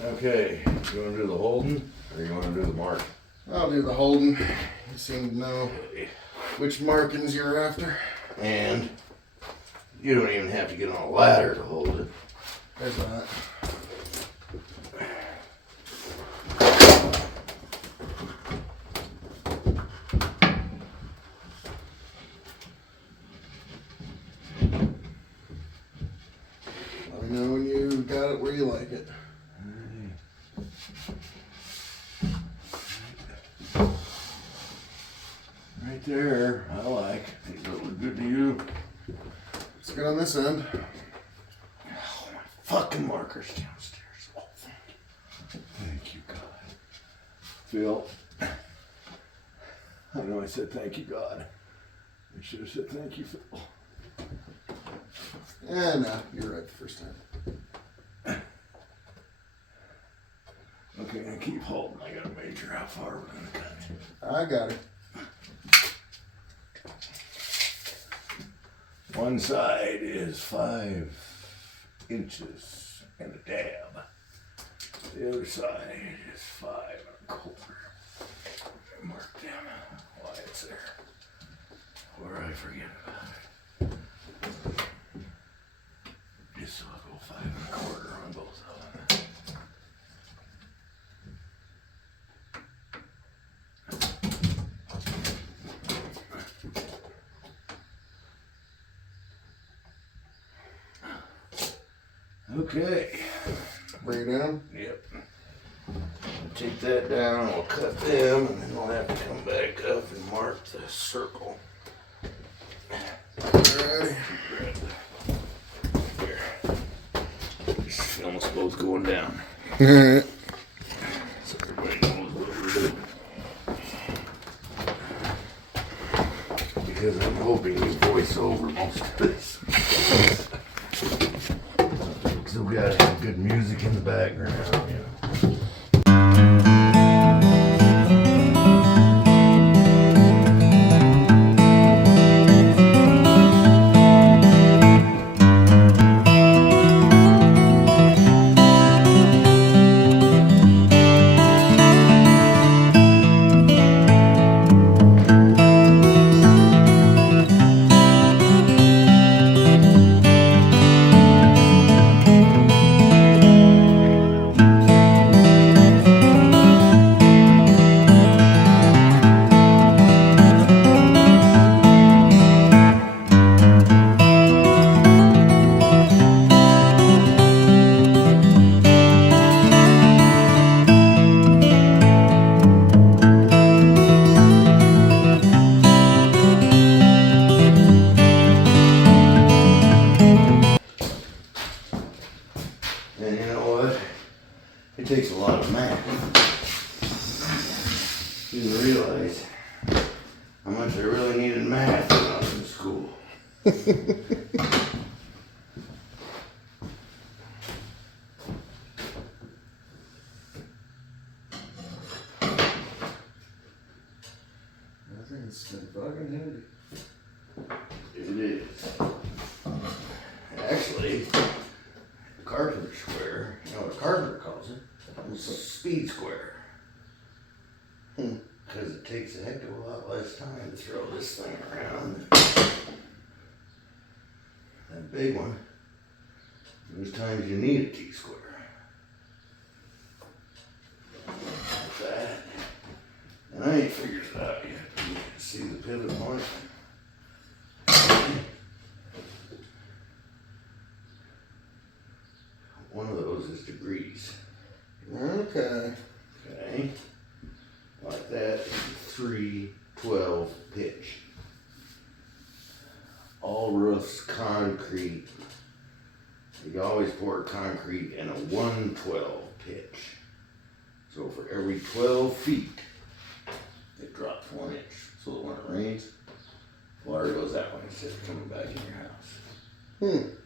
Okay, you want to do the holding or you want to do the mark? I'll do the holding. You seem to know which markings you're after. And you don't even have to get on a ladder to hold it. There's that. Let me know when you got it where you like it. Right there, I like. Think that look good to you? It's good on this end. Oh, my fucking marker's downstairs. Oh, thank you, God. Phil, I know I said thank you, God. I should have said thank you, Phil. Yeah, no, you're right the first time. Okay, I keep holding. I gotta measure how far we're gonna cut. I got it. One side is 5 inches and a dab. The other side is 5 1/4. Mark down why it's there. Or I forget about it. Just so I'll go 5 1/4 on both of them. Okay. Bring it down? Yep. Take that down, we'll cut them, and then we'll have to come back up and mark the circle. Alrighty. Here. Just film us both going down. Alright. So everybody knows what we're doing. Because I'm hoping you voice over most of this. So we gotta have good music in the background, you know. And you know what? It takes a lot of math. You didn't realize how much I really needed math when I was in school. I think it's been fucking handy. It is. Actually, the carpenter square, you know what a carpenter calls it? It's a speed square. Because it takes a heck of a lot less time to throw this thing around. That big one, there's times you need a T-square. Like that. And I ain't figured it out yet. You can see the pivot point. One of those is degrees. Okay. Okay. Like that, 3/12 pitch. All roofs concrete. You always pour concrete in a 1/12 pitch. So for every 12 feet, it drops 1 inch. So that when it rains, water goes that way instead of coming back in your house. And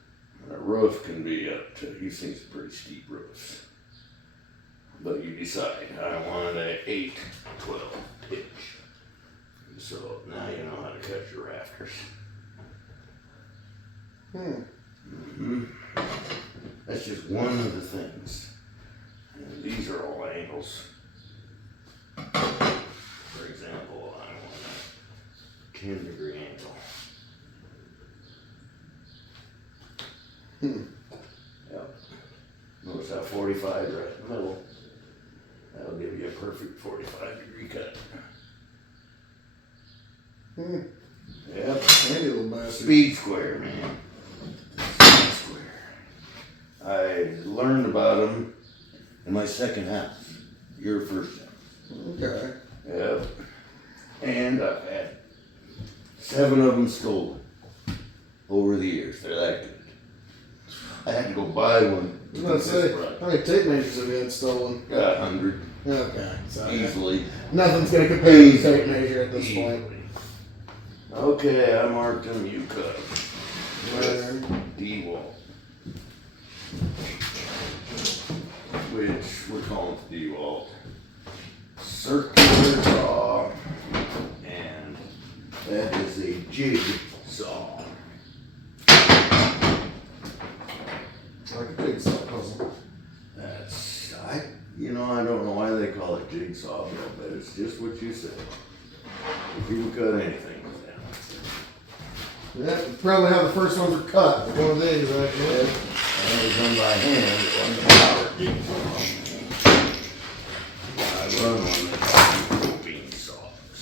a roof can be up to, these things are pretty steep roofs. But you decide, I want an 8/12 pitch. So now you know how to cut your rafters. That's just one of the things. And angles. For example, I want a 10-degree angle. Yep. Notice how 45 is right in the middle. That'll give you a perfect 45-degree cut. Yep. Handy little bastard. Speed square, man. Speed square. I learned about them in my second house. Your first house. Okay. Yep. And I've had 7 of them stolen over the years. They're that good. I had to go buy one. I was gonna say, how many tape measures have you had stolen? Got 100. Okay. So Easily. nothing's gonna compare to the tape measure at this Easily. point. Okay, I marked them. You cut them. Right. D-wall. Which we're calling D-wall. Circular saw. And that is a jig saw. Like a jigsaw puzzle. That's, I don't know why they call it jigsaw, but it's just what you said. If you can cut anything with that. Yeah, probably how the first ones were cut. One of these, right? Yeah. That was done by hand. It wasn't a power jigsaw. I run one that's propane saws.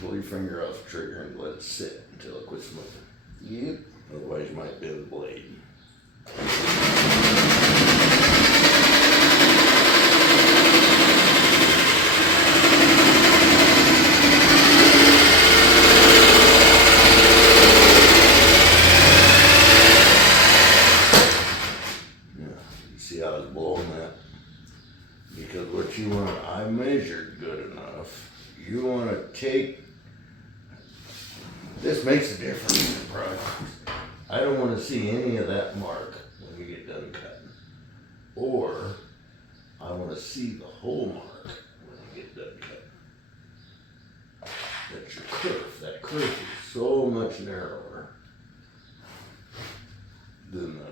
Pull your finger off the trigger and let it sit until it quits moving. Yep. Otherwise you might bend the blade. Yeah, you see how I was blowing that? Because what you want, I measured good enough. You want to take. This makes a difference in the product. I don't want to see any of that mark when we get done cutting. Or I want to see the whole mark when we get done cutting. That's your kerf. That kerf is so much narrower than the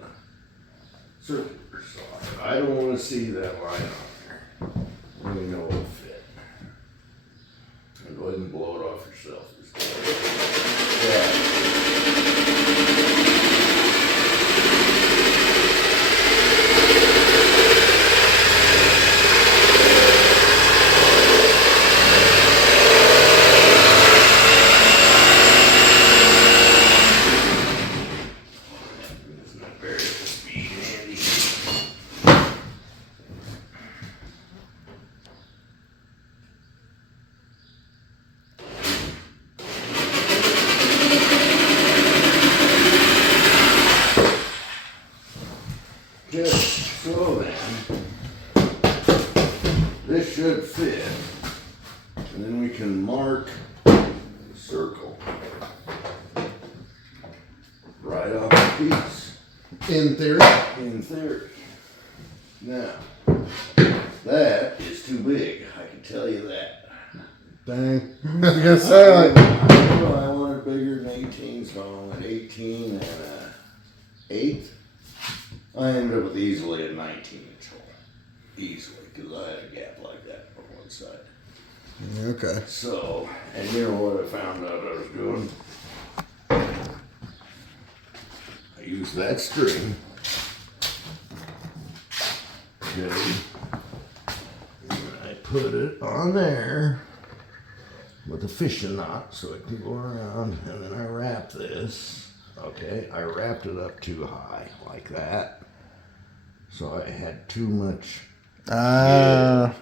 circular saw. I don't want to see that line on there. We know it'll fit. And go ahead and blow it off yourself. Yeah. Isn't that variable speed handy? Just so then, this should fit, and then we can mark the circle right off the piece, In theory. in theory. Now, that is too big, I can tell you that. Dang. I was gonna say, like, I wanted bigger than 18, so I went 18 and an eighth. I ended up with easily a 19-inch hole. Easily, because I had a gap like that on one side. okay. So, and you know what I found out I was doing? I used that string. Okay. And I put it on there with a fishing knot so it can go around, and then I wrap this. Okay, I wrapped it up too high, like that. So I had too much. I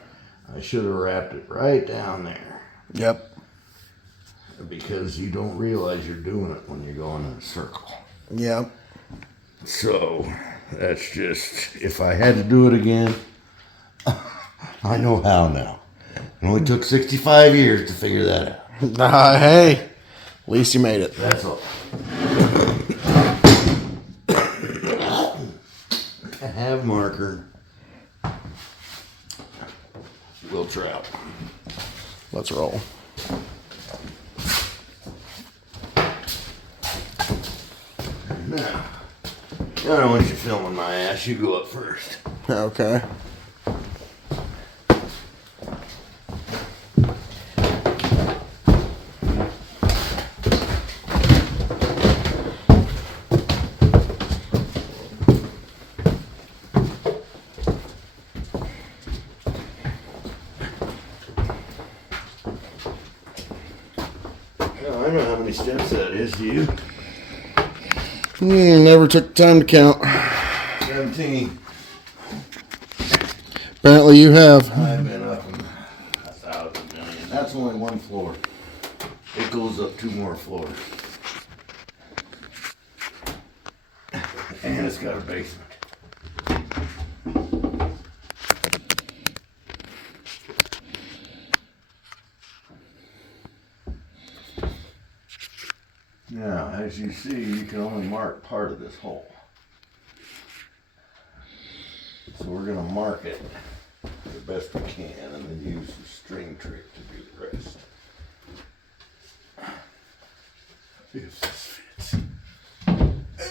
should have wrapped it right down there. Yep. Because you don't realize you're doing it when you're going in a circle. Yep. So that's just, if I had to do it again, I know how now. It only took 65 years to figure that out. Hey, at least you made it. That's all. I have marker. Will trout. Let's roll. Now, I don't want you filming my ass. You go up first. Okay. I don't know how many steps that is, do you? Never took time to count. 17. Apparently you have. I've been up 1,000 million. That's only one floor. It goes up 2 more floors. And it's got a basement. Now, as you see, you can only mark part of this hole. So we're going to mark it the best we can and then use the string trick to do the rest. If this fits. Hey,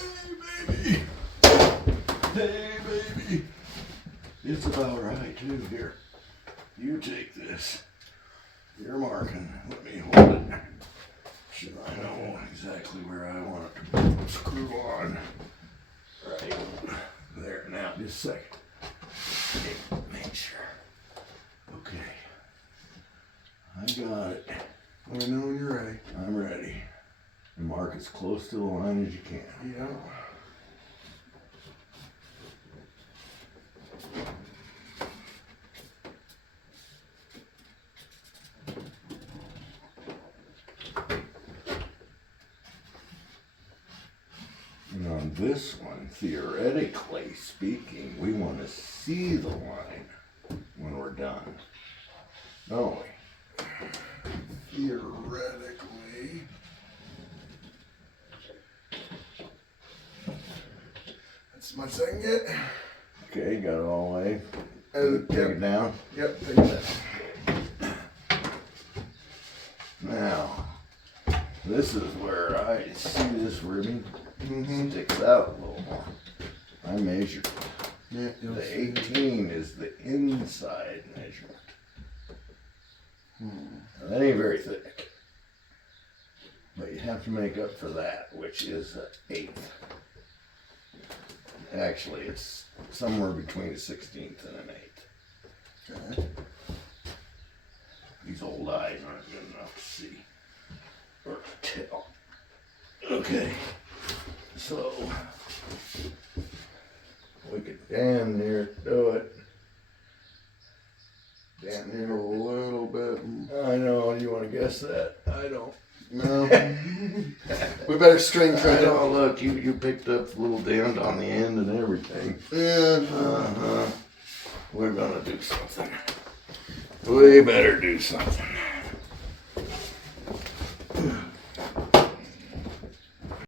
baby! Hey, baby! It's about right, too. Here, you take this. You're marking. Let me hold it. So I know exactly where I want it to screw on. Right there. Now, just a second. Okay, make sure. Okay. I got it. Let me know when you're ready. I'm ready. Mark as close to the line as you can. Yeah. And on this one, theoretically speaking, we want to see the line when we're done. Don't we? Theoretically. That's my second get. Okay, got it all the way. And Take it down. Yep, take it down. Now, this is where I see this ribbon sticks out a little more. I measured. Yeah, The 18 is the inside measurement. Now, that ain't very thick. But you have to make up for that, which is an 1/8. Actually, it's somewhere between a 16th and an 1/8. Okay. These old eyes aren't good enough to see or to tell. Okay, so we could damn near do it. Damn A near. little bit. I know, you want to guess that? I don't. No. We better string trim it. Oh, look, you picked up the little dent on the end and everything. Yeah. We're gonna do something. We better do something.